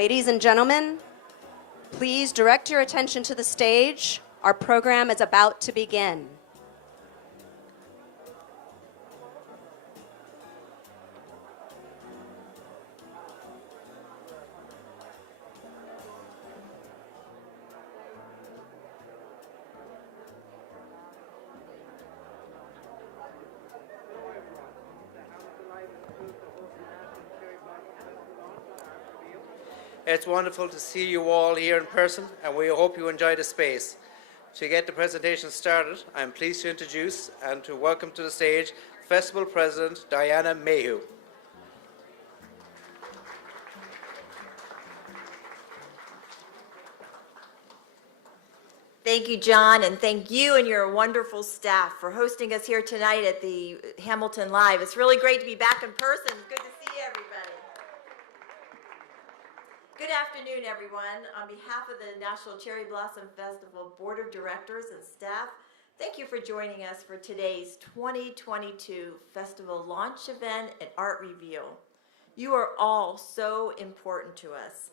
Ladies and gentlemen, please direct your attention to the stage. Our program is about to begin. It's wonderful to see you all here in person, and we hope you enjoy the space. To get the presentation started, I'm pleased to introduce and to welcome to the stage Festival President Diana Mayhew. Thank you, John, and thank you and your wonderful staff for hosting us here tonight at the Hamilton Live. It's really great to be back in person. Good to see everybody. Good afternoon, everyone. On behalf of the National Cherry Blossom Festival Board of Directors and staff, thank you for joining us for today's 2022 festival launch event and art reveal. You are all so important to us.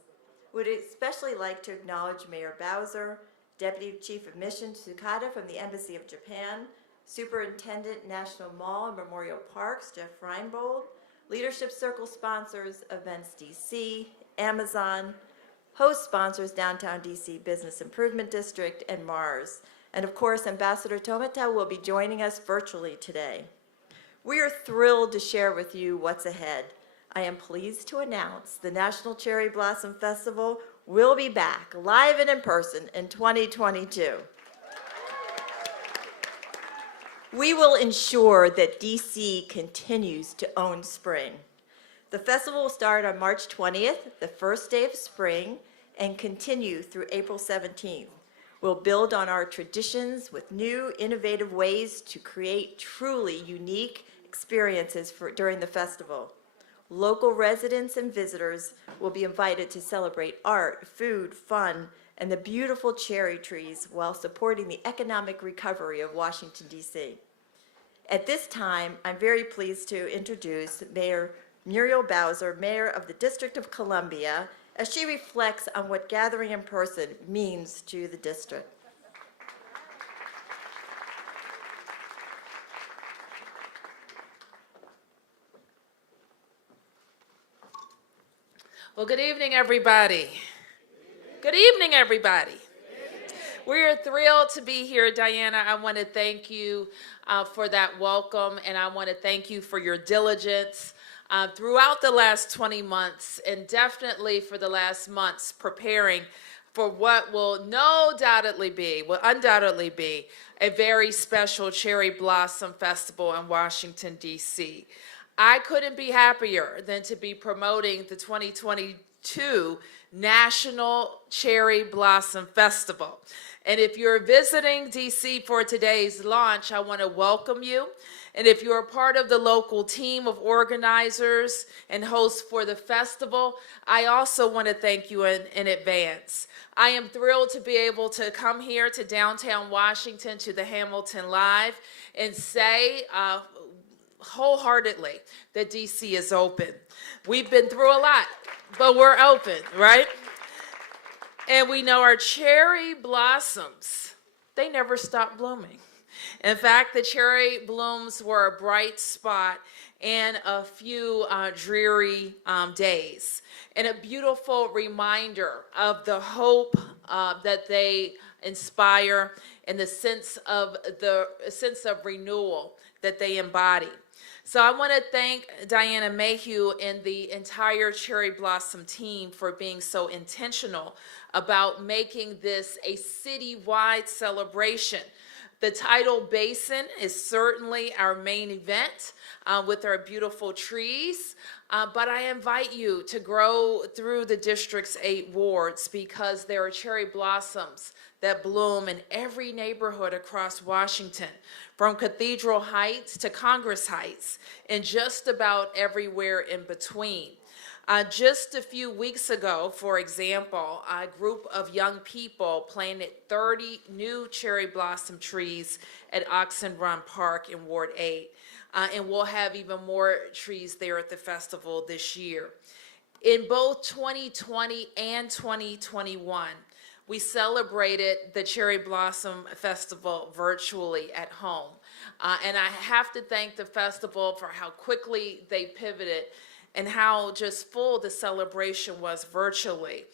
We'd especially like to acknowledge Mayor Bowser, Deputy Chief of Mission Tsukada from the Embassy of Japan, Superintendent National Mall and Memorial Parks Jeff Reinbold, Leadership Circle sponsors Events DC, Amazon, host sponsors Downtown DC Business Improvement District, and Mars. And of course, Ambassador Tomita will be joining us virtually today. We are thrilled to share with you what's ahead. I am pleased to announce the National Cherry Blossom Festival will be back live and in person in 2022. We will ensure that DC continues to own spring. The festival will start on March 20th, the first day of spring, and continue through April 17th. We'll build on our traditions with new, innovative ways to create truly unique experiences during the festival. Local residents and visitors will be invited to celebrate art, food, fun, and the beautiful cherry trees while supporting the economic recovery of Washington, D.C. At this time, I'm very pleased to introduce Mayor Muriel Bowser, Mayor of the District of Columbia, as she reflects on what gathering in person means to the district. Well, good evening, everybody. Good evening, everybody. We are thrilled to be here, Diana. I want to thank you for that welcome, and I want to thank you for your diligence throughout the last 20 months, and definitely for the last months preparing for what will undoubtedly be a very special Cherry Blossom Festival in Washington, D.C. I couldn't be happier than to be promoting the 2022 National Cherry Blossom Festival. And if you're visiting DC for today's launch, I want to welcome you. And if you're a part of the local team of organizers and hosts for the festival, I also want to thank you in advance. I am thrilled to be able to come here to downtown Washington to the Hamilton Live and say wholeheartedly that DC is open. We've been through a lot, but we're open, right? And we know our cherry blossoms, they never stop blooming. In fact, the cherry blooms were a bright spot in a few dreary days, and a beautiful reminder of the hope that they inspire and the sense of renewal that they embody. So I want to thank Diana Mayhew and the entire Cherry Blossom team for being so intentional about making this a citywide celebration. The tidal basin is certainly our main event with our beautiful trees, but I invite you to grow through the district's 8 wards because there are cherry blossoms that bloom in every neighborhood across Washington, from Cathedral Heights to Congress Heights, and just about everywhere in between. Just a few weeks ago, for example, a group of young people planted 30 new cherry blossom trees at Oxen Run Park in Ward 8, and we'll have even more trees there at the festival this year. In both 2020 and 2021, we celebrated the Cherry Blossom Festival virtually at home. And I have to thank the festival for how quickly they pivoted and how just full the celebration was virtually.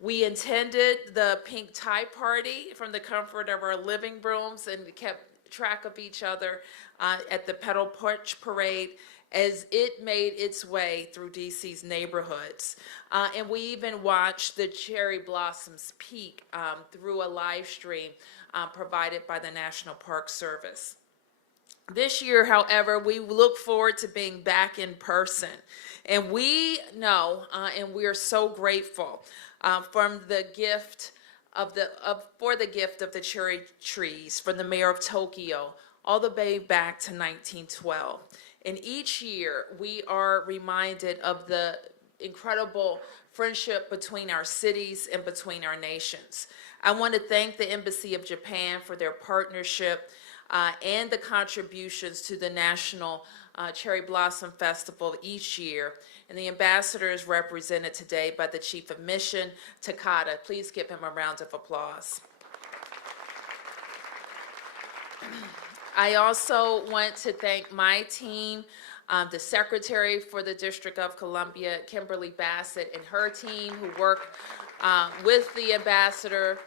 We attended the pink tie party from the comfort of our living rooms and kept track of each other at the Petal Porch Parade as it made its way through DC's neighborhoods. And we even watched the cherry blossoms peak through a live stream provided by the National Park Service. This year, however, we look forward to being back in person. And we know, and we are so grateful for the gift of the cherry trees from the mayor of Tokyo all the way back to 1912. And each year, we are reminded of the incredible friendship between our cities and between our nations. I want to thank the Embassy of Japan for their partnership and the contributions to the National Cherry Blossom Festival each year. And the ambassador is represented today by the Chief of Mission, Takata. Please give him a round of applause. I also want to thank my team, the Secretary for the District of Columbia, Kimberly Bassett, and her team who work with the ambassador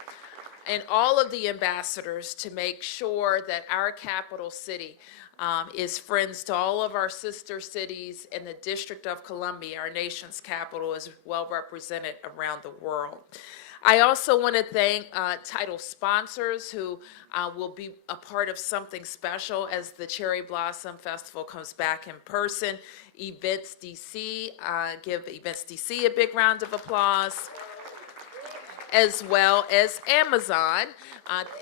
and all of the ambassadors to make sure that our capital city is friends to all of our sister cities, and the District of Columbia, our nation's capital, is well represented around the world. I also want to thank title sponsors who will be a part of something special as the Cherry Blossom Festival comes back in person. Events DC, give Events DC a big round of applause, as well as Amazon.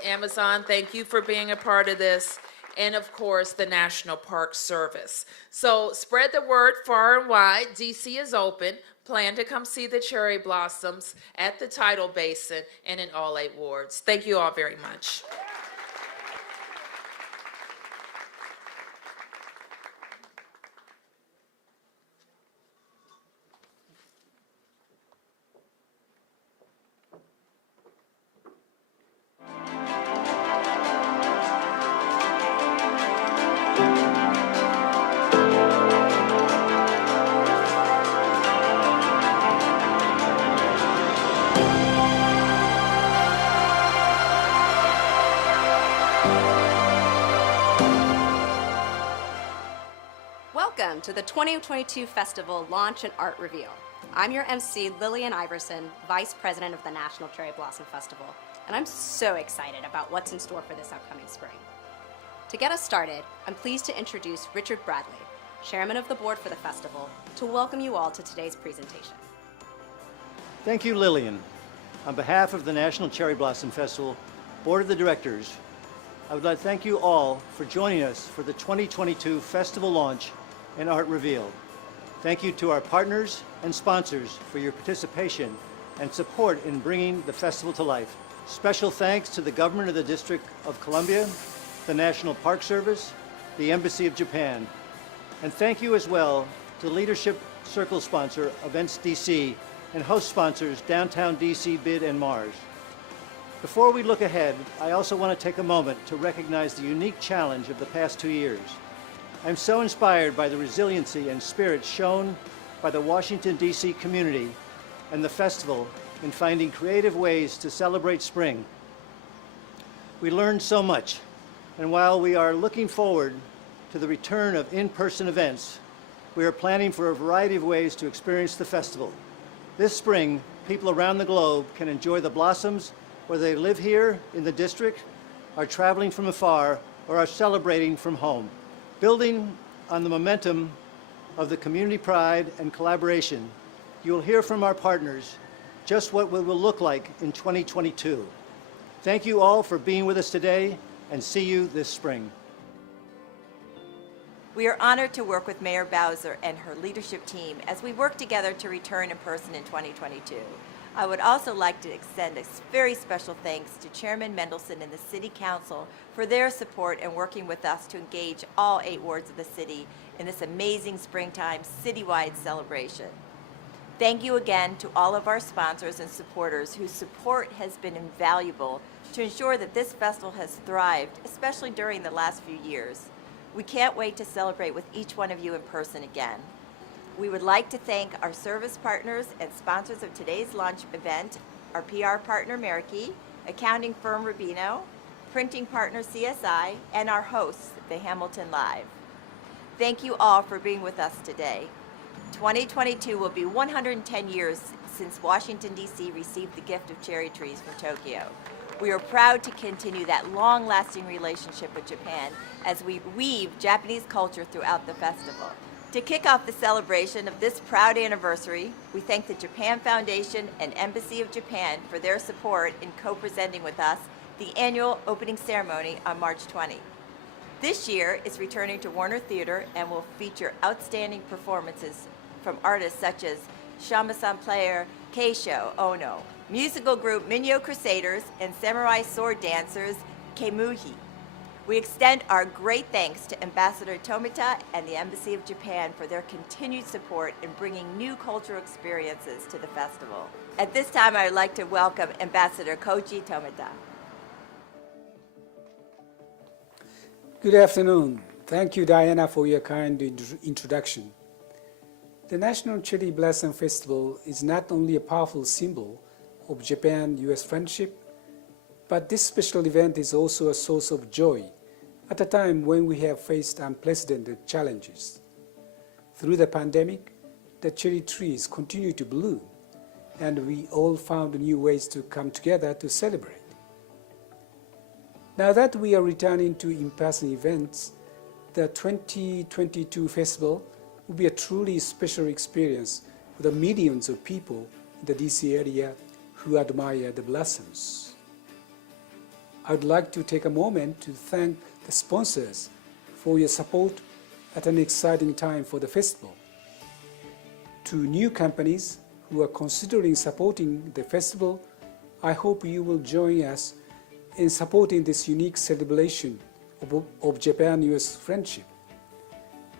Amazon, thank you for being a part of this. And of course, the National Park Service. So spread the word far and wide. DC is open. Plan to come see the cherry blossoms at the Tidal Basin and in all 8 wards. Thank you all very much. Welcome to the 2022 Festival Launch and Art Reveal. I'm your MC, Lillian Iverson, Vice President of the National Cherry Blossom Festival, and I'm so excited about what's in store for this upcoming spring. To get us started, I'm pleased to introduce Richard Bradley, Chairman of the Board for the festival, to welcome you all to today's presentation. Thank you, Lillian. On behalf of the National Cherry Blossom Festival Board of the Directors, I would like to thank you all for joining us for the 2022 Festival Launch and Art Reveal. Thank you to our partners and sponsors for your participation and support in bringing the festival to life. Special thanks to the Government of the District of Columbia, the National Park Service, the Embassy of Japan, and thank you as well to Leadership Circle sponsor Events DC and host sponsors Downtown DC Bid and Mars. Before we look ahead, I also want to take a moment to recognize the unique challenge of the past 2 years. I'm so inspired by the resiliency and spirit shown by the Washington, D.C. community and the festival in finding creative ways to celebrate spring. We learned so much, and while we are looking forward to the return of in-person events, we are planning for a variety of ways to experience the festival. This spring, people around the globe can enjoy the blossoms whether they live here in the district, are traveling from afar, or are celebrating from home. Building on the momentum of the community pride and collaboration, you will hear from our partners just what it will look like in 2022. Thank you all for being with us today, and see you this spring. We are honored to work with Mayor Bowser and her leadership team as we work together to return in person in 2022. I would also like to extend a very special thanks to Chairman Mendelson and the City Council for their support and working with us to engage all 8 wards of the city in this amazing springtime citywide celebration. Thank you again to all of our sponsors and supporters whose support has been invaluable to ensure that this festival has thrived, especially during the last few years. We can't wait to celebrate with each one of you in person again. We would like to thank our service partners and sponsors of today's launch event, our PR partner, Meraki, accounting firm, Rubino, printing partner, CSI, and our hosts, the Hamilton Live. Thank you all for being with us today. 2022 will be 110 years since Washington, D.C. received the gift of cherry trees from Tokyo. We are proud to continue that long-lasting relationship with Japan as we weave Japanese culture throughout the festival. To kick off the celebration of this proud anniversary, we thank the Japan Foundation and Embassy of Japan for their support in co-presenting with us the annual opening ceremony on March 20. This year is returning to Warner Theater and will feature outstanding performances from artists such as shamisen player Keisho Ono, musical group Minyo Crusaders, and samurai sword dancers Kemuhi. We extend our great thanks to Ambassador Tomita and the Embassy of Japan for their continued support in bringing new cultural experiences to the festival. At this time, I would like to welcome Ambassador Koji Tomita. Good afternoon. Thank you, Diana, for your kind introduction. The National Cherry Blossom Festival is not only a powerful symbol of Japan-US friendship, but this special event is also a source of joy at a time when we have faced unprecedented challenges. Through the pandemic, the cherry trees continue to bloom, and we all found new ways to come together to celebrate. Now that we are returning to in-person events, the 2022 festival will be a truly special experience for the millions of people in the DC area who admire the blossoms. I would like to take a moment to thank the sponsors for your support at an exciting time for the festival. To new companies who are considering supporting the festival, I hope you will join us in supporting this unique celebration of Japan-US friendship.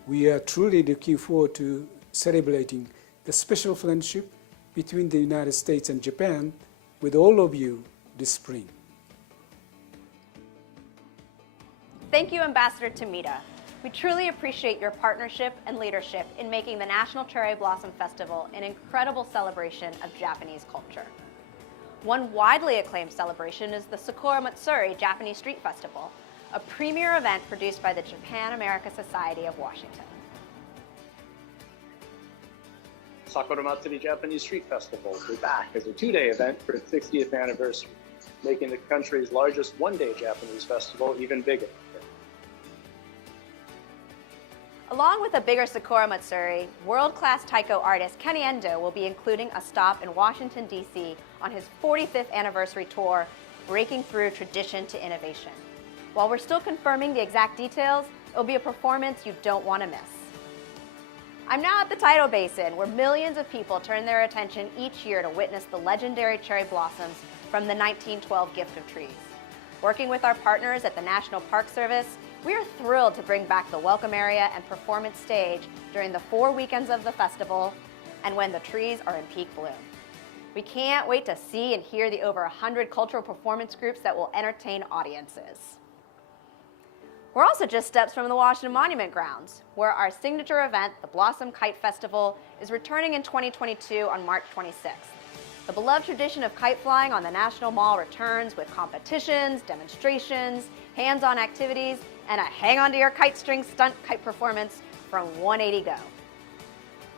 We are truly looking forward to celebrating the special friendship between the United States and Japan with all of you this spring. Thank you, Ambassador Tomita. We truly appreciate your partnership and leadership in making the National Cherry Blossom Festival an incredible celebration of Japanese culture. One widely acclaimed celebration is the Sakura Matsuri Japanese Street Festival, a premier event produced by the Japan-America Society of Washington. Sakura Matsuri Japanese Street Festival will be back as a two-day event for its 60th anniversary, making the country's largest one-day Japanese festival even bigger. Along with a bigger Sakura Matsuri, world-class taiko artist Kenny Endo will be including a stop in Washington, D.C. on his 45th anniversary tour, Breaking Through Tradition to Innovation. While we're still confirming the exact details, it'll be a performance you don't want to miss. I'm now at the tidal basin, where millions of people turn their attention each year to witness the legendary cherry blossoms from the 1912 gift of trees. Working with our partners at the National Park Service, we are thrilled to bring back the welcome area and performance stage during the 4 weekends of the festival and when the trees are in peak bloom. We can't wait to see and hear the over 100 cultural performance groups that will entertain audiences. We're also just steps from the Washington Monument Grounds, where our signature event, the Blossom Kite Festival, is returning in 2022 on March 26th. The beloved tradition of kite flying on the National Mall returns with competitions, demonstrations, hands-on activities, and a hang-on-to-your-kite-string stunt kite performance from 180 Go.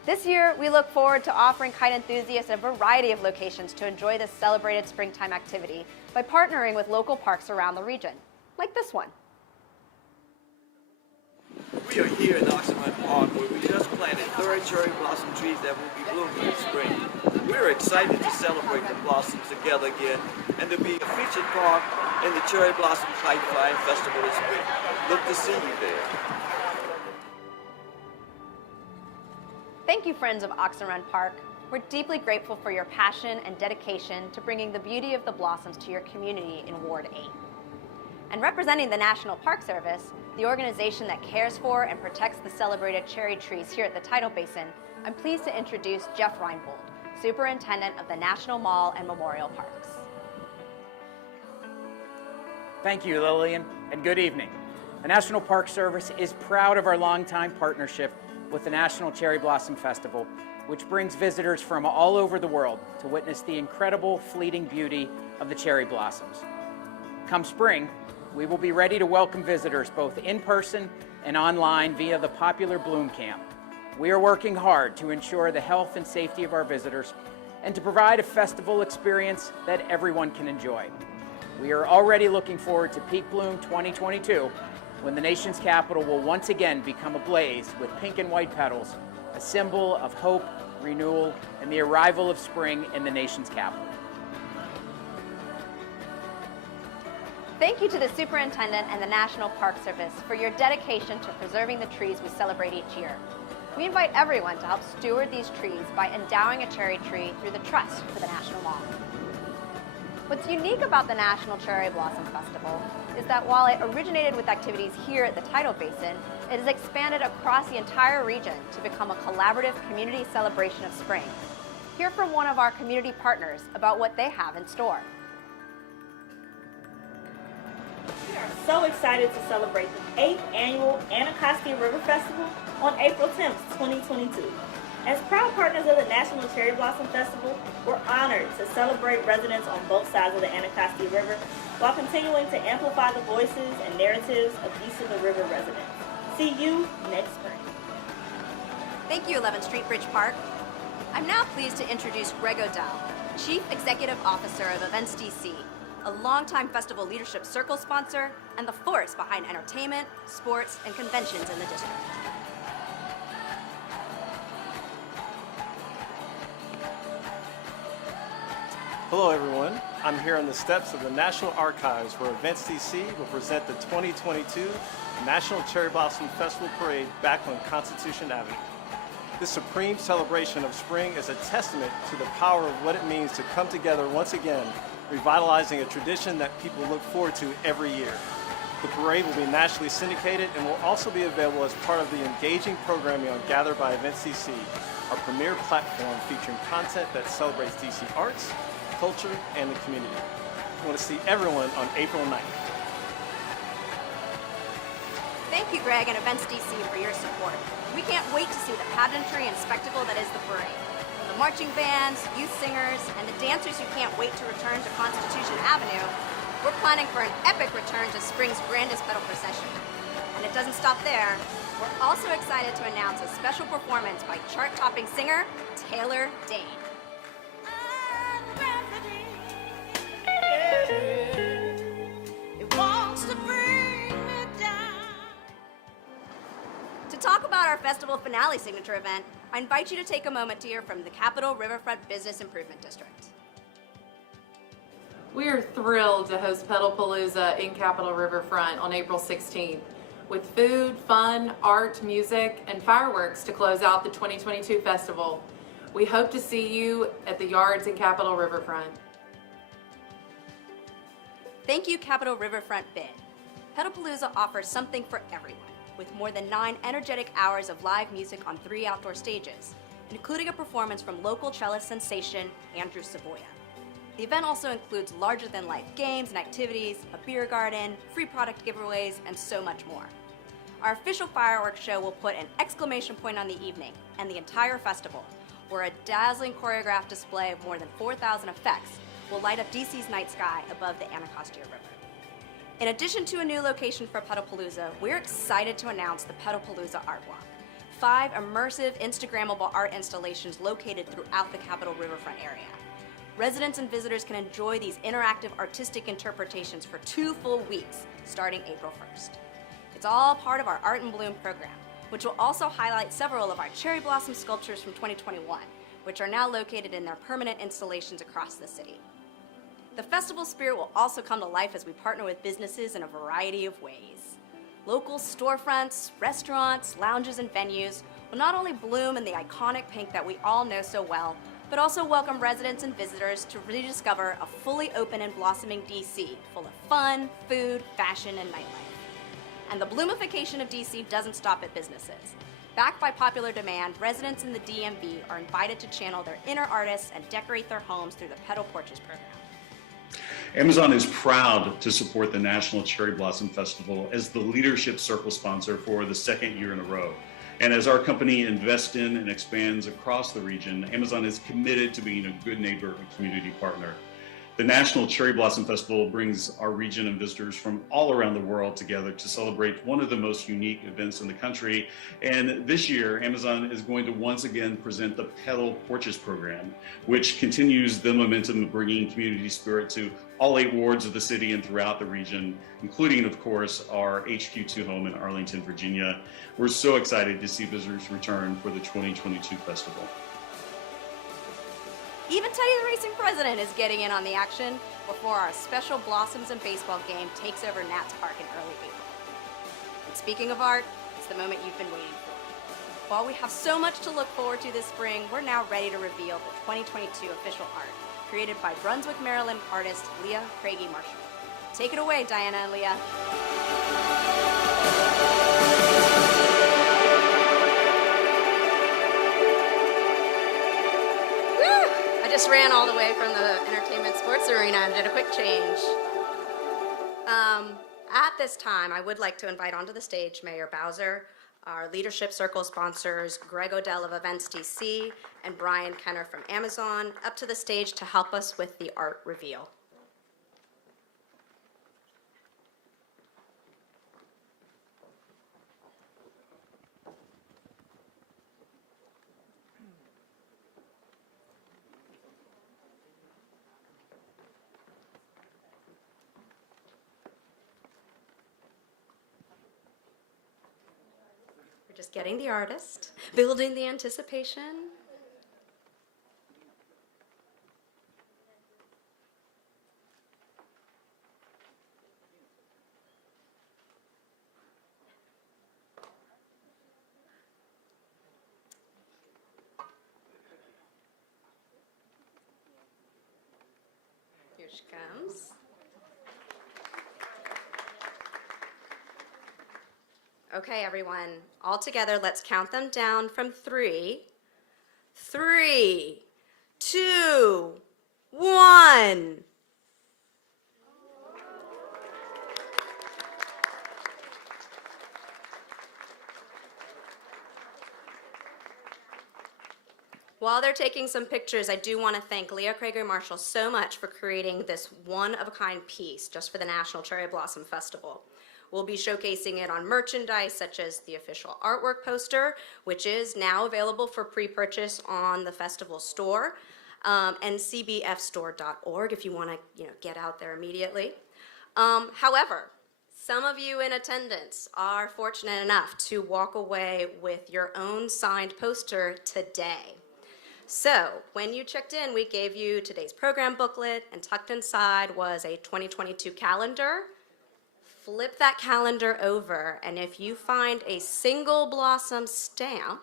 This year, we look forward to offering kite enthusiasts a variety of locations to enjoy this celebrated springtime activity by partnering with local parks around the region, like this one. We are here in Oxford Park, where we just planted 30 cherry blossom trees that will be blooming in spring. We're excited to celebrate the blossoms together again and to be a featured part in the Cherry Blossom Kite Flying Festival this spring. Look to see you there. Thank you, friends of Oxen Run Park. We're deeply grateful for your passion and dedication to bringing the beauty of the blossoms to your community in Ward 8. And representing the National Park Service, the organization that cares for and protects the celebrated cherry trees here at the tidal basin, I'm pleased to introduce Jeff Reinbold, Superintendent of the National Mall and Memorial Parks. Thank you, Lillian, and good evening. The National Park Service is proud of our longtime partnership with the National Cherry Blossom Festival, which brings visitors from all over the world to witness the incredible fleeting beauty of the cherry blossoms. Come spring, we will be ready to welcome visitors both in person and online via the popular Bloom Camp. We are working hard to ensure the health and safety of our visitors and to provide a festival experience that everyone can enjoy. We are already looking forward to Peak Bloom 2022, when the nation's capital will once again become ablaze with pink and white petals, a symbol of hope, renewal, and the arrival of spring in the nation's capital. Thank you to the Superintendent and the National Park Service for your dedication to preserving the trees we celebrate each year. We invite everyone to help steward these trees by endowing a cherry tree through the Trust for the National Mall. What's unique about the National Cherry Blossom Festival is that while it originated with activities here at the Tidal Basin, it has expanded across the entire region to become a collaborative community celebration of spring. Hear from one of our community partners about what they have in store. We are so excited to celebrate the 8th annual Anacostia River Festival on April 10th, 2022. As proud partners of the National Cherry Blossom Festival, we're honored to celebrate residents on both sides of the Anacostia River while continuing to amplify the voices and narratives of East of the River residents. See you next spring. Thank you, 11th Street Bridge Park. I'm now pleased to introduce Greg Odell, Chief Executive Officer of Events DC, a longtime festival leadership circle sponsor and the force behind entertainment, sports, and conventions in the district. Hello everyone, I'm here on the steps of the National Archives where Events DC will present the 2022 National Cherry Blossom Festival Parade back on Constitution Avenue. This supreme celebration of spring is a testament to the power of what it means to come together once again, revitalizing a tradition that people look forward to every year. The parade will be nationally syndicated and will also be available as part of the engaging programming on Gather by Events DC, our premier platform featuring content that celebrates DC arts, culture, and the community. We want to see everyone on April 9th. Thank you, Greg, and Events DC for your support. We can't wait to see the pageantry and spectacle that is the parade. From the marching bands, youth singers, and the dancers who can't wait to return to Constitution Avenue, we're planning for an epic return to spring's grandest petal procession. And it doesn't stop there. We're also excited to announce a special performance by chart-topping singer Taylor Dane. To talk about our festival finale signature event, I invite you to take a moment to hear from the Capitol Riverfront Business Improvement District. We are thrilled to host Petalpalooza in Capitol Riverfront on April 16th with food, fun, art, music, and fireworks to close out the 2022 festival. We hope to see you at the yards in Capitol Riverfront. Thank you, Capitol Riverfront Bid. Petalpalooza offers something for everyone, with more than 9 energetic hours of live music on 3 outdoor stages, including a performance from local cellist sensation Andrew Savoya. The event also includes larger-than-life games and activities, a beer garden, free product giveaways, and so much more. Our official fireworks show will put an exclamation point on the evening and the entire festival, where a dazzling choreographed display of more than 4,000 effects will light up DC's night sky above the Anacostia River. In addition to a new location for Petalpalooza, we're excited to announce the Petalpalooza Art Block, 5 immersive, Instagrammable art installations located throughout the Capitol Riverfront area. Residents and visitors can enjoy these interactive artistic interpretations for 2 full weeks, starting April 1st. It's all part of our Art in Bloom program, which will also highlight several of our cherry blossom sculptures from 2021, which are now located in their permanent installations across the city. The festival spirit will also come to life as we partner with businesses in a variety of ways. Local storefronts, restaurants, lounges, and venues will not only bloom in the iconic pink that we all know so well, but also welcome residents and visitors to rediscover a fully open and blossoming DC full of fun, food, fashion, and nightlife. And the bloomification of DC doesn't stop at businesses. Backed by popular demand, residents in the DMV are invited to channel their inner artists and decorate their homes through the Petal Porches program. Amazon is proud to support the National Cherry Blossom Festival as the leadership circle sponsor for the second year in a row. And as our company invests in and expands across the region, Amazon is committed to being a good neighbor and community partner. The National Cherry Blossom Festival brings our region and visitors from all around the world together to celebrate one of the most unique events in the country. And this year, Amazon is going to once again present the Petal Porches program, which continues the momentum of bringing community spirit to all 8 wards of the city and throughout the region, including, of course, our HQ2 home in Arlington, Virginia. We're so excited to see visitors return for the 2022 festival. Even Teddy the Racing President is getting in on the action before our special Blossoms and Baseball game takes over Nats Park in early April. And speaking of art, it's the moment you've been waiting for. While we have so much to look forward to this spring, we're now ready to reveal the 2022 official art, created by Brunswick, Maryland artist Leah Craigie Marshall. Take it away, Diana and Leah. I just ran all the way from the entertainment sports arena and did a quick change. At this time, I would like to invite onto the stage Mayor Bowser, our Leadership Circle sponsors Greg Odell of Events DC and Brian Kenner from Amazon, up to the stage to help us with the art reveal. Just getting the artist, building the anticipation. Here she comes. Okay, everyone, all together, let's count them down from 3. 3, 2, 1. While they're taking some pictures, I do want to thank Leah Craigie Marshall so much for creating this one-of-a-kind piece just for the National Cherry Blossom Festival. We'll be showcasing it on merchandise such as the official artwork poster, which is now available for pre-purchase on the festival store, and cbfstore.org if you want to get out there immediately. However, some of you in attendance are fortunate enough to walk away with your own signed poster today. So when you checked in, we gave you today's program booklet, and tucked inside was a 2022 calendar. Flip that calendar over, and if you find a single blossom stamp,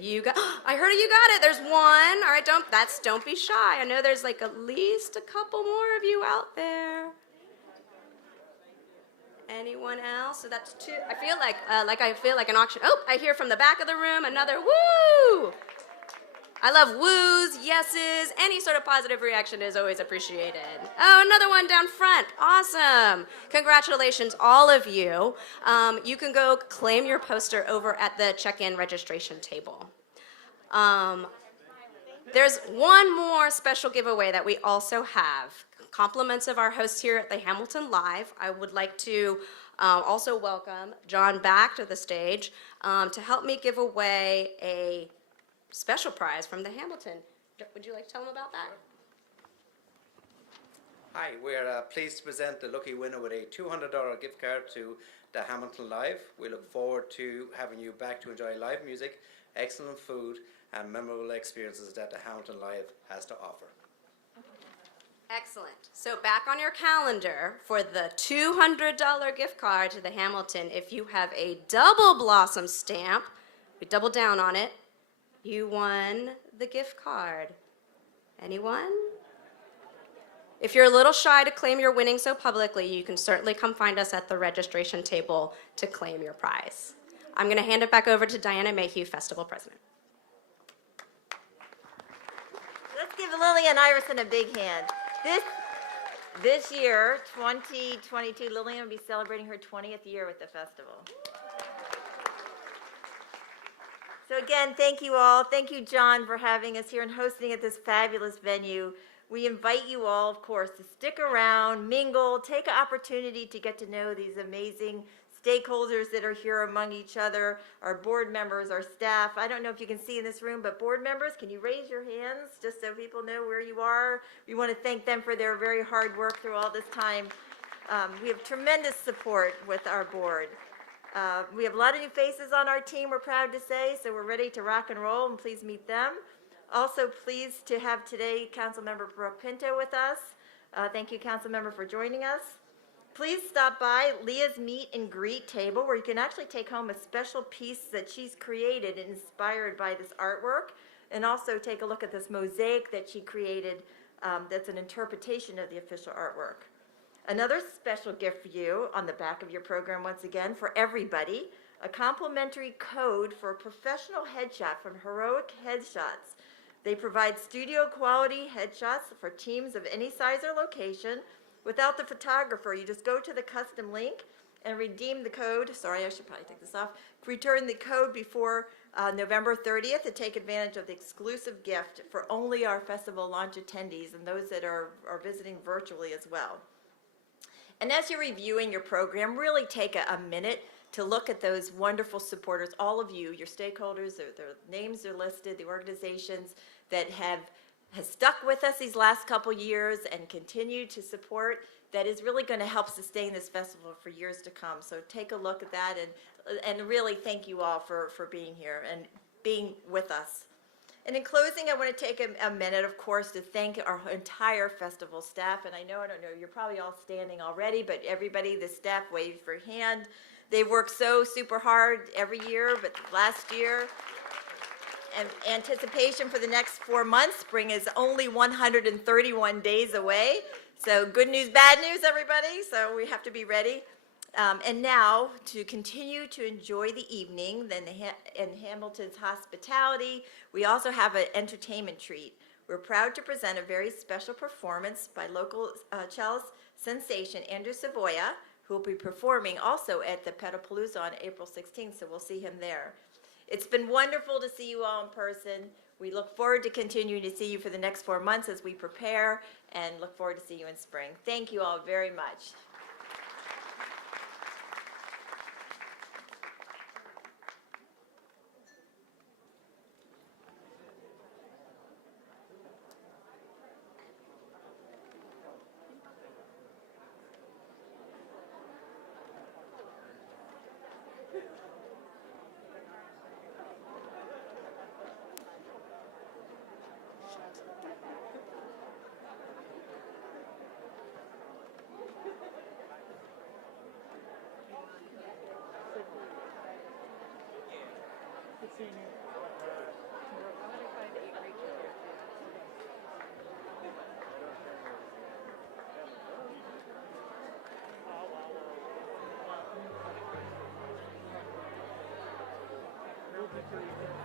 you got, I heard you got it, there's one. All right, don't be shy. I know there's like at least a couple more of you out there. Anyone else? So that's 2. I feel like an auction. Oh, I hear from the back of the room another woo! I love woos, yeses, any sort of positive reaction is always appreciated. Oh, another one down front. Awesome. Congratulations, all of you. You can go claim your poster over at the check-in registration table. There's one more special giveaway that we also have. Compliments of our hosts here at the Hamilton Live. I would like to also welcome John back to the stage to help me give away a special prize from the Hamilton. Would you like to tell them about that? Hi, we're pleased to present the lucky winner with a $200 gift card to the Hamilton Live. We look forward to having you back to enjoy live music, excellent food, and memorable experiences that the Hamilton Live has to offer. Excellent. So back on your calendar for the $200 gift card to the Hamilton, if you have a double blossom stamp, we double down on it, you won the gift card. Anyone? If you're a little shy to claim your winning so publicly, you can certainly come find us at the registration table to claim your prize. I'm going to hand it back over to Diana Mayhew, Festival President. Let's give Lillian Iverson a big hand. This year, 2022, Lillian will be celebrating her 20th year with the festival. So again, thank you all. Thank you, John, for having us here and hosting at this fabulous venue. We invite you all, of course, to stick around, mingle, take an opportunity to get to know these amazing stakeholders that are here among each other, our board members, our staff. I don't know if you can see in this room, but board members, can you raise your hands just so people know where you are? We want to thank them for their very hard work through all this time. We have tremendous support with our board. We have a lot of new faces on our team, we're proud to say, so we're ready to rock and roll, and please meet them. Also pleased to have today Councilmember Brooke Pinto with us. Thank you, Councilmember, for joining us. Please stop by Leah's Meet and Greet table, where you can actually take home a special piece that she's created and inspired by this artwork, and also take a look at this mosaic that she created that's an interpretation of the official artwork. Another special gift for you on the back of your program, once again, for everybody, a complimentary code for a professional headshot from Heroic Headshots. They provide studio quality headshots for teams of any size or location. Without the photographer, you just go to the custom link and redeem the code. Sorry, I should probably take this off. Return the code before November 30th to take advantage of the exclusive gift for only our festival launch attendees and those that are visiting virtually as well. And as you're reviewing your program, really take a minute to look at those wonderful supporters, all of you, your stakeholders, their names are listed, the organizations that have stuck with us these last couple years and continue to support, that is really going to help sustain this festival for years to come. So take a look at that, and really thank you all for being here and being with us. And in closing, I want to take a minute, of course, to thank our entire festival staff. And I don't know, you're probably all standing already, but everybody, the staff, wave your hand. They work so super hard every year, but last year, and anticipation for the next 4 months. Spring is only 131 days away. So good news, bad news, everybody. So we have to be ready. And now, to continue to enjoy the evening, then in Hamilton's hospitality, we also have an entertainment treat. We're proud to present a very special performance by local cellist sensation Andrew Savoya, who will be performing also at the Petalpalooza on April 16th, so we'll see him there. It's been wonderful to see you all in person. We look forward to continuing to see you for the next 4 months as we prepare, and look forward to see you in spring. Thank you all very much. Thank you.